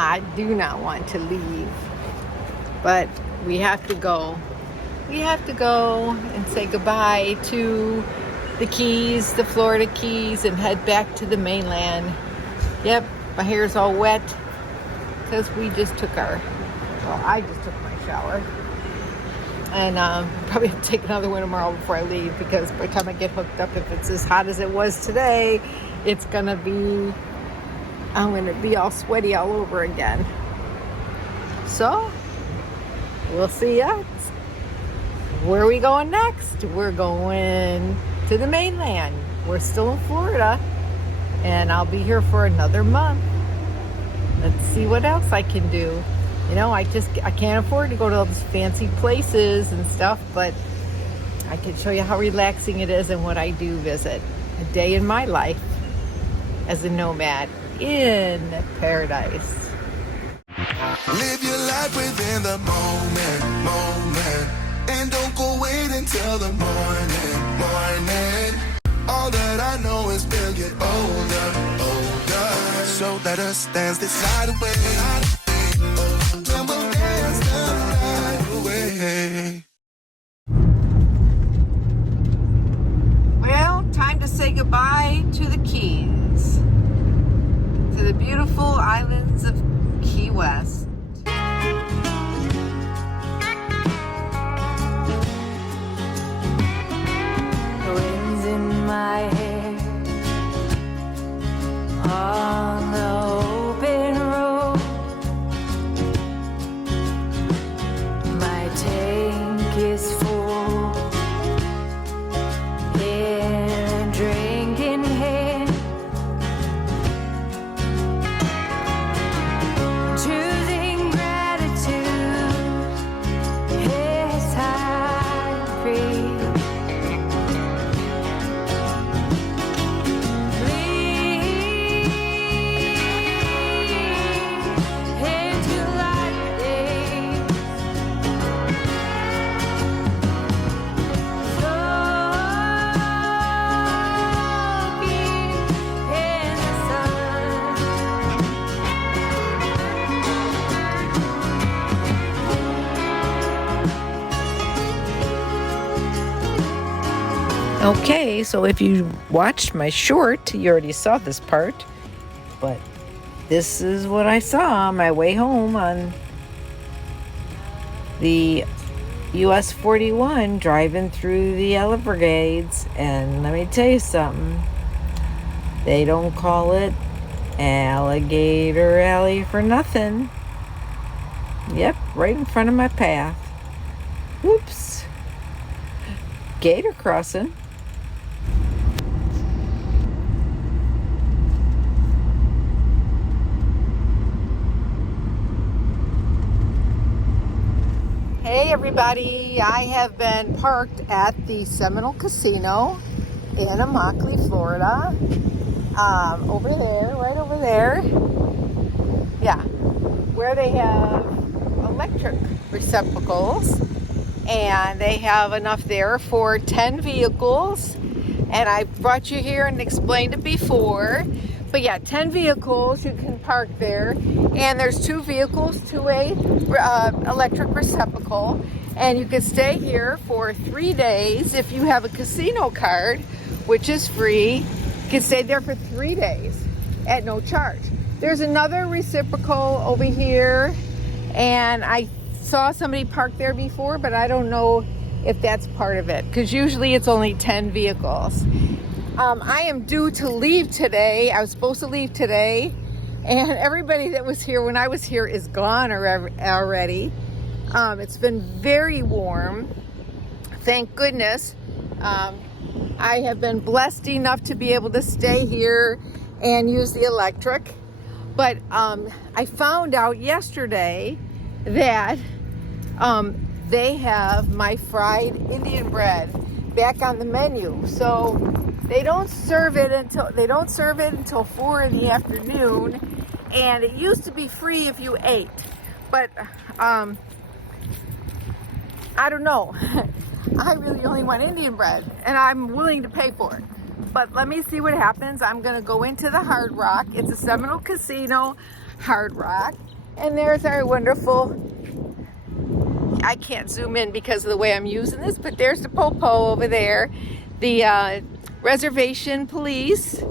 I do not want to leave, but we have to go. We have to go and say goodbye to the Keys, the Florida Keys, and head back to the mainland. Yep, my hair's all wet because we just took I just took my shower. And probably have to take another one tomorrow before I leave, because by the time I get hooked up, if it's as hot as it was today, it's gonna be, I'm gonna be all sweaty all over again. So, we'll see ya. Where are we going next? We're going to the mainland. We're still in Florida, and I'll be here for another month. Let's see what else I can do. You know, I can't afford to go to all these fancy places and stuff, but I can show you how relaxing it is and what I do visit. A day in my life as a nomad in paradise. Live your life within the moment. And don't go wait until the morning. All that I know is we'll get older. So let us dance this night away. And we'll dance the night away. Well, time to say goodbye to the Keys, to the beautiful islands of Key West. The wind's in my hair on the open road. My tank is full in a drink in hand. Choosing gratitude is high free. Okay, so if you watched my short, you already saw this part, but this is what I saw on my way home on the US 41 driving through the Everglades. And let me tell you something, they don't call it Alligator Alley for nothing. Yep, right in front of my path. Whoops. Gator crossing. Hey everybody, I have been parked at the Seminole Casino in Morkie, Florida. Over there, right over there. Yeah, where they have electric receptacles, and they have enough there for 10 vehicles. And I brought you here and explained it before. But yeah, 10 vehicles you can park there, and there's 2 vehicles to a electric receptacle, and you can stay here for 3 days. If you have a casino card, which is free, you can stay there for 3 days at no charge. There's another reciprocal over here, and I saw somebody park there before, but I don't know if that's part of it, because usually it's only 10 vehicles. I am due to leave today. I was supposed to leave today, and everybody that was here when I was here is gone already. It's been very warm, thank goodness. I have been blessed enough to be able to stay here and use the electric, but I found out yesterday that they have my fried Indian bread back on the menu. So they don't serve it until 4 in the afternoon, and it used to be free if you ate, but I don't know. I really only want Indian bread, and I'm willing to pay for it. But let me see what happens. I'm gonna go into the Hard Rock. It's a Seminole Casino. Hard Rock. And there's our wonderful, I can't zoom in because of the way I'm using this, but there's the Popo over there. The reservation police.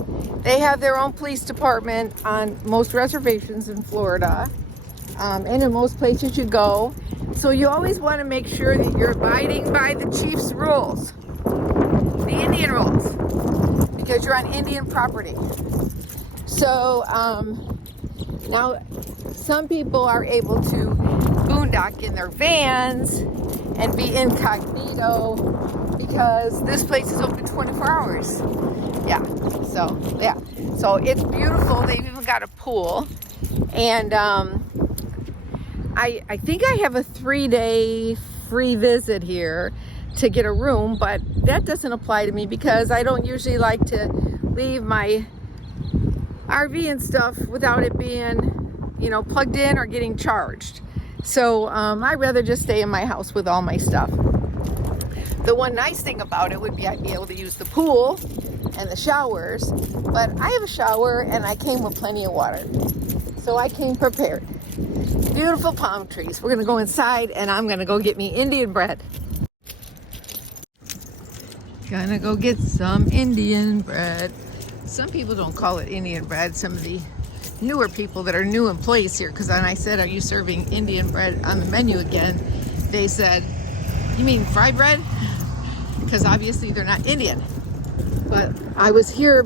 They have their own police department on most reservations in Florida, and in most places you go. So you always want to make sure that you're abiding by the chief's rules, the Indian rules, because you're on Indian property. So now some people are able to boondock in their vans and be incognito because this place is open 24 hours. Yeah, so it's beautiful. They've even got a pool, and I think I have a 3-day free visit here to get a room, but that doesn't apply to me because I don't usually like to leave my RV and stuff without it being, you know, plugged in or getting charged. So I'd rather just stay in my house with all my stuff. The one nice thing about it would be I'd be able to use the pool and the showers, but I have a shower and I came with plenty of water. So I came prepared. Beautiful palm trees. We're gonna go inside and I'm gonna go get me Indian bread. Gonna go get some Indian bread. Some people don't call it Indian bread. Some of the newer people that are new in place here, because when I said, are you serving Indian bread on the menu again? They said, you mean fried bread? Because obviously they're not Indian. But I was here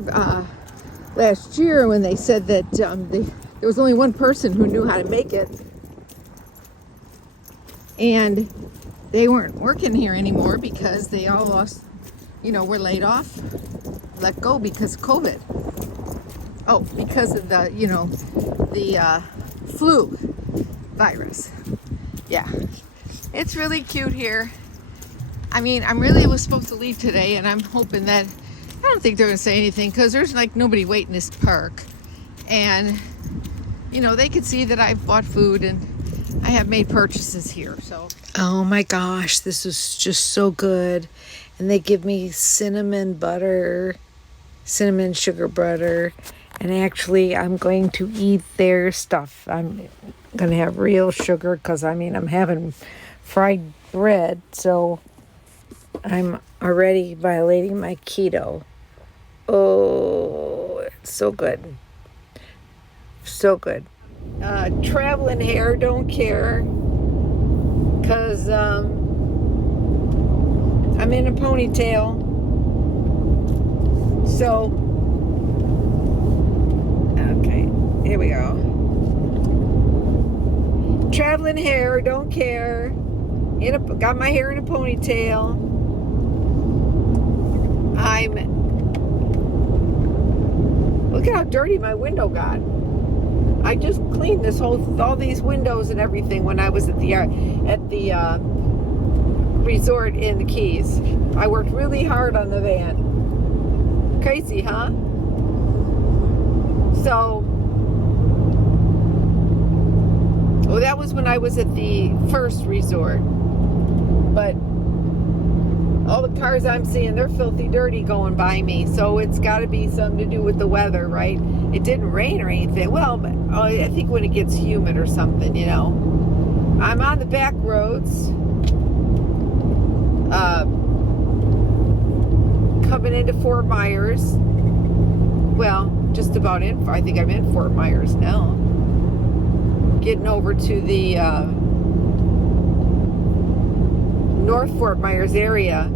last year when they said that there was only one person who knew how to make it. And they weren't working here anymore because they all lost, you know, were laid off, let go because of COVID. Oh, because of the, you know, the flu virus. Yeah, it's really cute here. I mean, was supposed to leave today, and I'm hoping that, I don't think they're going to say anything because there's like nobody waiting this park. And, you know, they could see that I've bought food and I have made purchases here, so. Oh my gosh, this is just so good. And they give me cinnamon sugar butter. And actually, I'm going to eat their stuff. I'm going to have real sugar because, I mean, I'm having fried bread. So I'm already violating my keto. Oh, it's so good. So good. Traveling hair, don't care. Because I'm in a ponytail. So, okay, here we go. Traveling hair, don't care. Got my hair in a ponytail. Look at how dirty my window got. I just cleaned all these windows and everything when I was at the resort in the Keys. I worked really hard on the van. Crazy, huh? So, well, that was when I was at the first resort. But all the cars I'm seeing, they're filthy dirty going by me. So it's got to be something to do with the weather, right? It didn't rain or anything. Well, but I think when it gets humid or something, you know. I'm on the back roads. Coming into Fort Myers. Well, just about in. I think I'm in Fort Myers now. Getting over to the North Fort Myers area.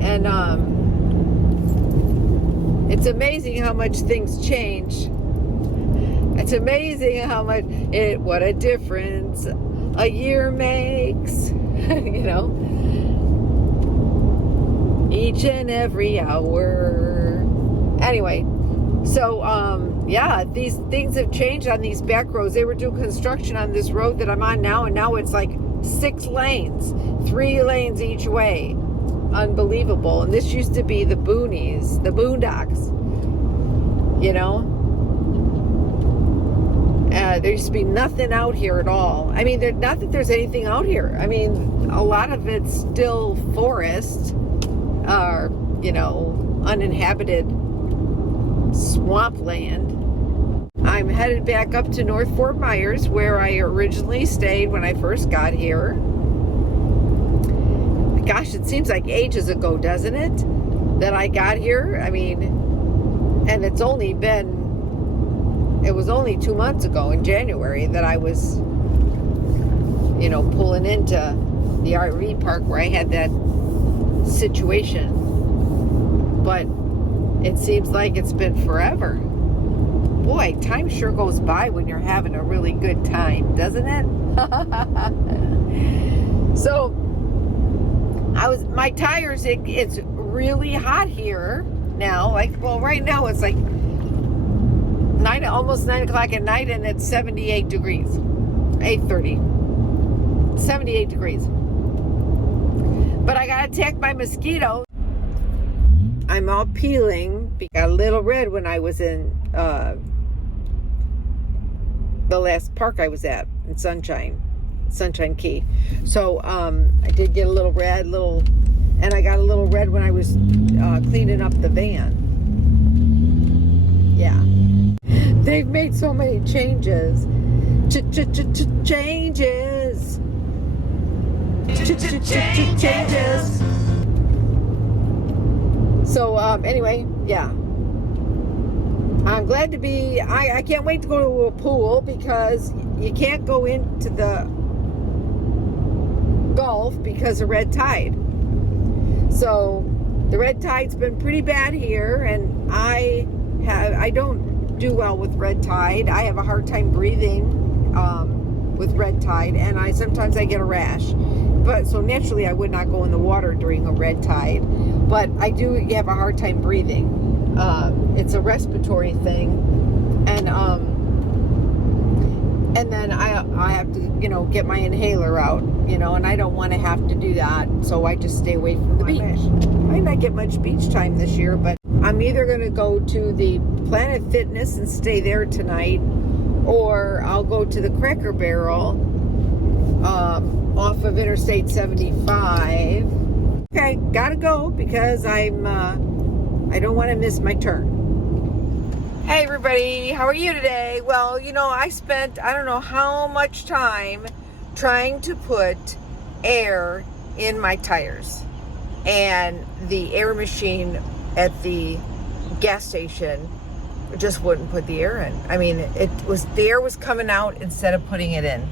And it's amazing how much things change. It's amazing how much what a difference a year makes. You know, each and every hour. Anyway, so yeah, these things have changed on these back roads. They were doing construction on this road that I'm on now, and now it's like 6 lanes, 3 lanes each way. Unbelievable. And this used to be the boonies, the boondocks, you know. There used to be nothing out here at all. I mean, not that there's anything out here. I mean, a lot of it's still forest, you know, uninhabited swampland. I'm headed back up to North Fort Myers, where I originally stayed when I first got here. Gosh, it seems like ages ago, doesn't it, that I got here? I mean, and it was only 2 months ago in January that I was, you know, pulling into the RV park where I had that situation. But it seems like it's been forever. Boy, time sure goes by when you're having a really good time, doesn't it? So, my tires, it's really hot here now. Like, well, right now it's like almost 9 o'clock at night, and it's 78 degrees. 8:30. 78 degrees. But I gotta attack my mosquitoes. I'm all peeling. Got a little red when I was in the last park I was at in Sunshine Key. So I did get a little red, and I got a little red when I was cleaning up the van. Yeah, they've made so many changes. Changes. Changes. So anyway, yeah. I'm glad to be, I can't wait to go to a pool, because you can't go into the Gulf because of red tide. So the red tide's been pretty bad here, and I don't do well with red tide. I have a hard time breathing with red tide, and sometimes I get a rash. But so naturally I would not go in the water during a red tide, but I do have a hard time breathing. It's a respiratory thing, and then I have to, you know, get my inhaler out, you know, and I don't want to have to do that, so I just stay away from the beach. I might not get much beach time this year, but I'm either going to go to the Planet Fitness and stay there tonight, or I'll go to the Cracker Barrel off of Interstate 75. Okay, gotta go because I don't want to miss my turn. Hey everybody, how are you today? Well, you know, I spent I don't know how much time trying to put air in my tires, and the air machine at the gas station just wouldn't put the air in. I mean, the air was coming out instead of putting it in.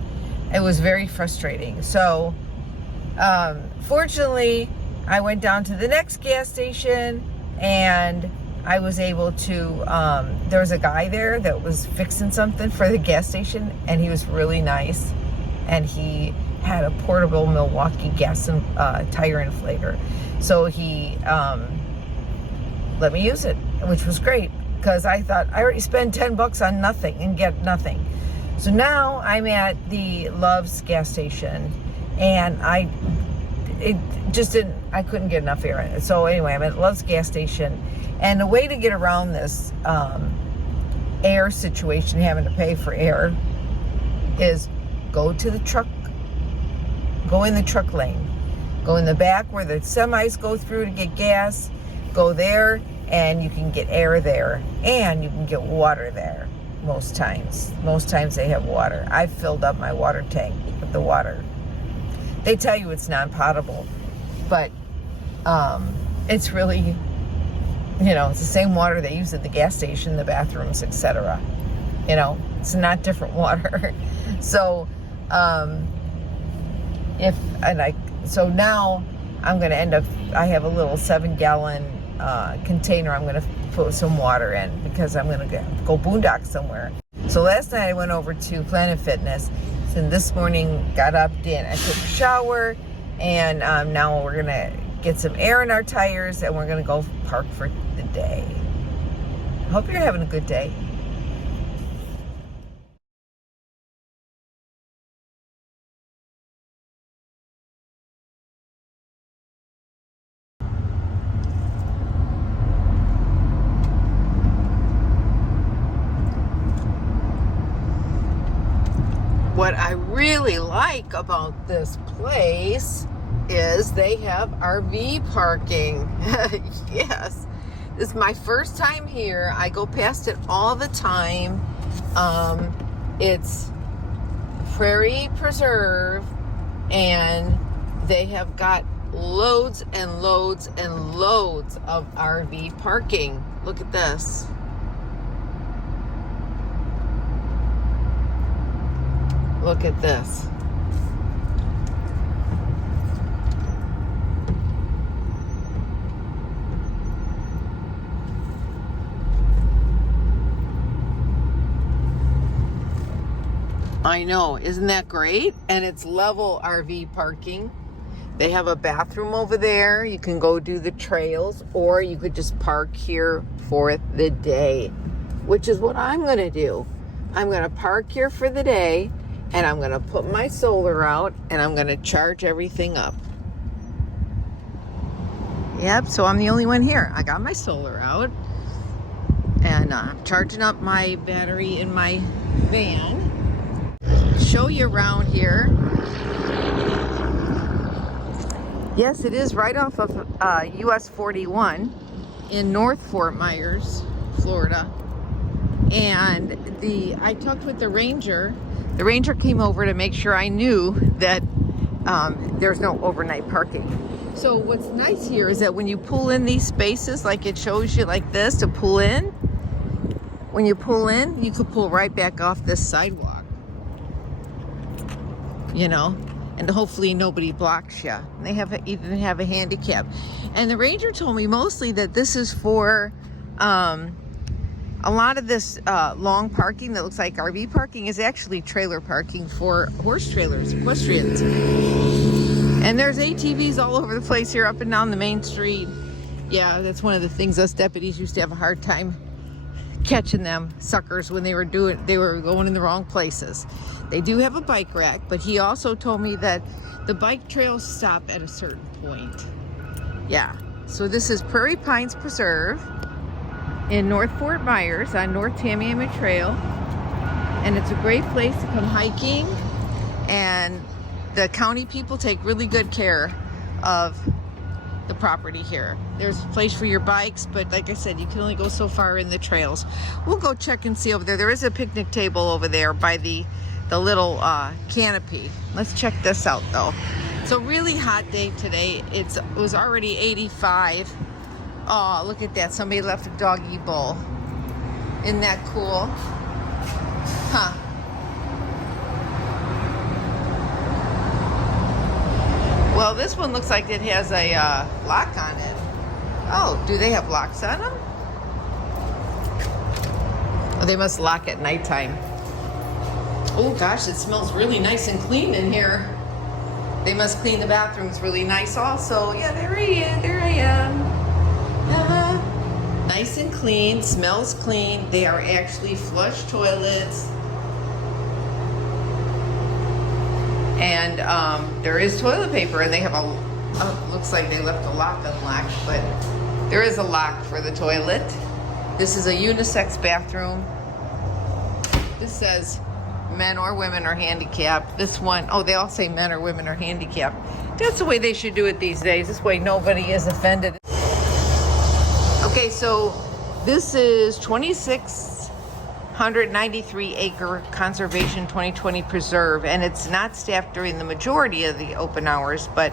It was very frustrating. So fortunately I went down to the next gas station, and I was able to, there was a guy there that was fixing something for the gas station, and he was really nice, and he had a portable Milwaukee gas and tire inflator. So he let me use it, which was great, because I thought I already spent $10 on nothing and get nothing. So now I'm at the Love's gas station, and I couldn't get enough air in it. So anyway, I'm at Love's gas station, and the way to get around this air situation, having to pay for air, is go to the truck, go in the truck lane, go in the back where the semis go through to get gas, go there, and you can get air there, and you can get water there. Most times they have water. I filled up my water tank with the water. They tell you it's non-potable, but it's really, you know, it's the same water they use at the gas station, the bathrooms, etc. You know, it's not different water. So so now I'm going to end up, I have a little 7-gallon container I'm going to put some water in, because I'm going to go boondock somewhere. So last night I went over to Planet Fitness, and this morning got up, I took a shower, and now we're going to get some air in our tires, and we're going to go park for the day. Hope you're having a good day. What I really like about this place is they have RV parking. Yes, This is my first time here. I go past it all the time. It's Prairie Preserve, and they have got loads and loads and loads of RV parking. Look at this. Look at this. I know, isn't that great? And it's level RV parking. They have a bathroom over there. You can go do the trails, or you could just park here for the day, which is what I'm gonna do. I'm gonna park here for the day, and I'm gonna put my solar out, and I'm gonna charge everything up. Yep, so I'm the only one here. I got my solar out, and I'm charging up my battery in my van. Show you around here. Yes, it is right off of US 41 in North Fort Myers, Florida. And I talked with the ranger. The ranger came over to make sure I knew that there's no overnight parking. So what's nice here is that when you pull in these spaces, like it shows you like this to pull in, when you pull in, you could pull right back off this sidewalk. You know, and hopefully nobody blocks you. And they even have a handicap. And the ranger told me mostly that this is for a lot of this long parking that looks like RV parking is actually trailer parking for horse trailers, equestrians. And there's ATVs all over the place here, up and down the main street. Yeah, that's one of the things us deputies used to have a hard time catching them suckers when they were going in the wrong places. They do have a bike rack, but he also told me that the bike trails stop at a certain point. Yeah, so this is Prairie Pines Preserve in North Fort Myers on North Tamiami Trail, and it's a great place to come hiking, and the county people take really good care of the property here. There's a place for your bikes, but like I said, you can only go so far in the trails. We'll go check and see over there. There is a picnic table over there by the little canopy. Let's check this out though. It's a really hot day today. It was already 85. Oh, look at that. Somebody left a doggy bowl. Isn't that cool? Huh. Well, this one looks like it has a lock on it. Oh, do they have locks on them? Oh, they must lock at nighttime. Oh gosh, it smells really nice and clean in here. They must clean the bathrooms really nice also. Yeah, there I am. Nice and clean, smells clean. They are actually flush toilets. And there is toilet paper, and they have looks like they left a lock unlocked, but there is a lock for the toilet. This is a unisex bathroom. This says men or women are handicapped. This one, oh, they all say men or women are handicapped. That's the way they should do it these days. This way nobody is offended. Okay, so this is 2,693 acre conservation 2020 preserve, and it's not staffed during the majority of the open hours, but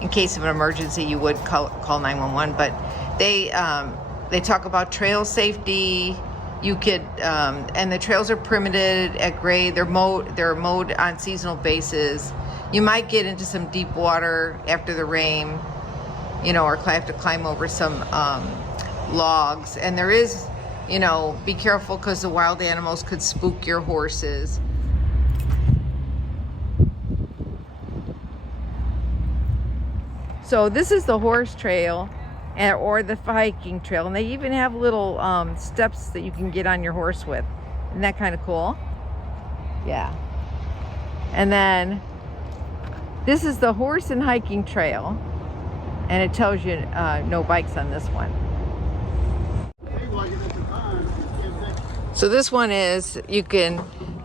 in case of an emergency you would call 911. But they talk about trail safety. You could and the trails are permitted at grade. They're mowed on seasonal basis. You might get into some deep water after the rain, you know, or have to climb over some logs. And there is, you know, be careful because the wild animals could spook your horses. So this is the horse trail or the hiking trail, and they even have little steps that you can get on your horse with. Isn't that kind of cool? Yeah. And then this is the horse and hiking trail, and it tells you no bikes on this one. So this one is,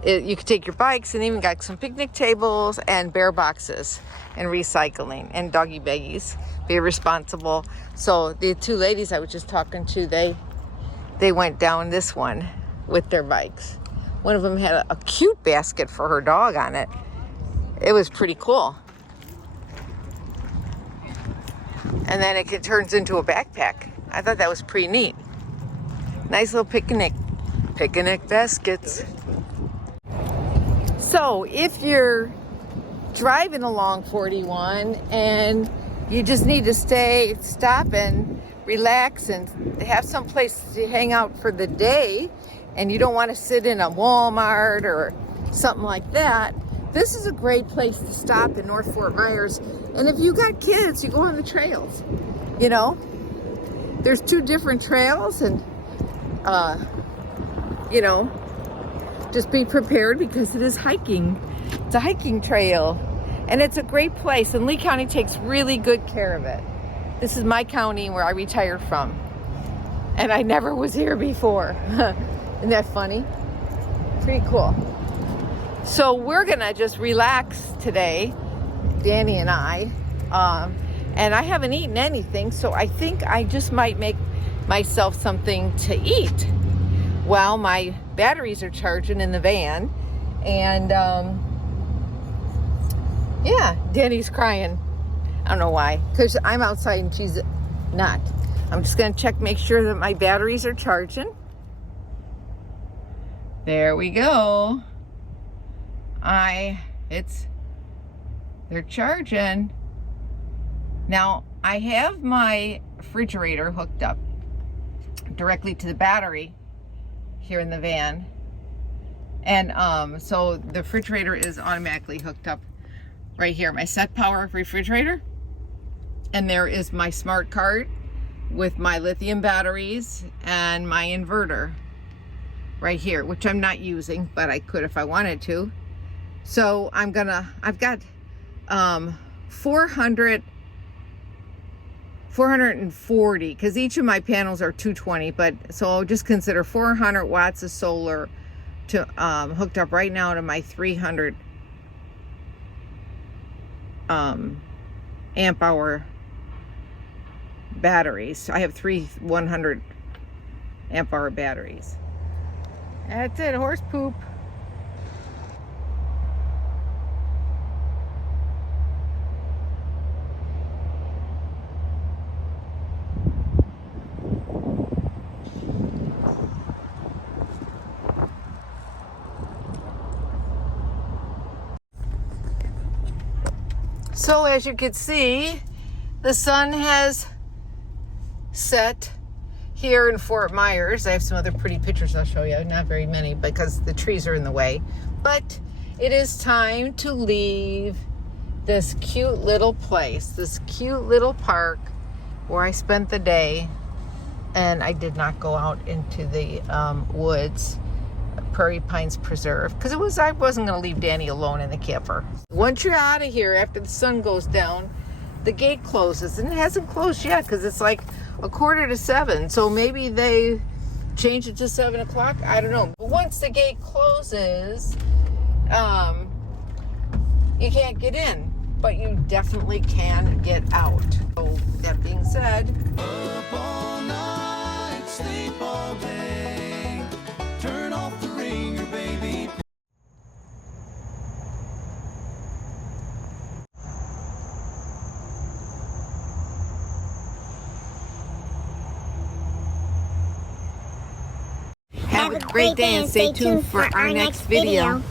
you could take your bikes, and even got some picnic tables and bear boxes and recycling and doggy baggies. Be responsible. So the two ladies I was just talking to, they went down this one with their bikes. One of them had a cute basket for her dog on it. It was pretty cool. And then it turns into a backpack. I thought that was pretty neat. Nice little picnic baskets. So if you're driving along 41 and you just need to stop and relax and have some place to hang out for the day, and you don't want to sit in a Walmart or something like that, this is a great place to stop in North Fort Myers. And if you got kids, you go on the trails. You know, there's 2 different trails, and you know, just be prepared because it is hiking. It's a hiking trail, and it's a great place, and Lee County takes really good care of it. This is my county where I retired from, and I never was here before. Isn't that funny? Pretty cool. So we're gonna just relax today, Danny and I, and I haven't eaten anything, so I think I just might make myself something to eat while my batteries are charging in the van. And yeah, Danny's crying. I don't know why, because I'm outside and she's not. I'm just gonna check, make sure that my batteries are charging. There we go. They're charging. Now, I have my refrigerator hooked up directly to the battery here in the van. And so the refrigerator is automatically hooked up right here. My set power refrigerator. And there is my smart card with my lithium batteries and my inverter right here, which I'm not using, but I could if I wanted to. So I've got 440, because each of my panels are 220, but so I'll just consider 400 watts of solar to hooked up right now to my 300 amp hour batteries. I have 3 100 amp hour batteries. That's it, horse poop. So as you can see, the sun has set here in Fort Myers. I have some other pretty pictures I'll show you. Not very many because the trees are in the way. But it is time to leave this cute little place, this cute little park where I spent the day. And I did not go out into the woods, Prairie Pines Preserve, because I wasn't going to leave Danny alone in the camper. Once you're out of here, after the sun goes down, the gate closes, and it hasn't closed yet because it's like 6:45. So maybe they changed it to 7 o'clock. I don't know. But once the gate closes, you can't get in, but you definitely can get out. So that being said, Up all night, sleep all day. Turn off the ringer, baby. have a great day and stay tuned for our next video.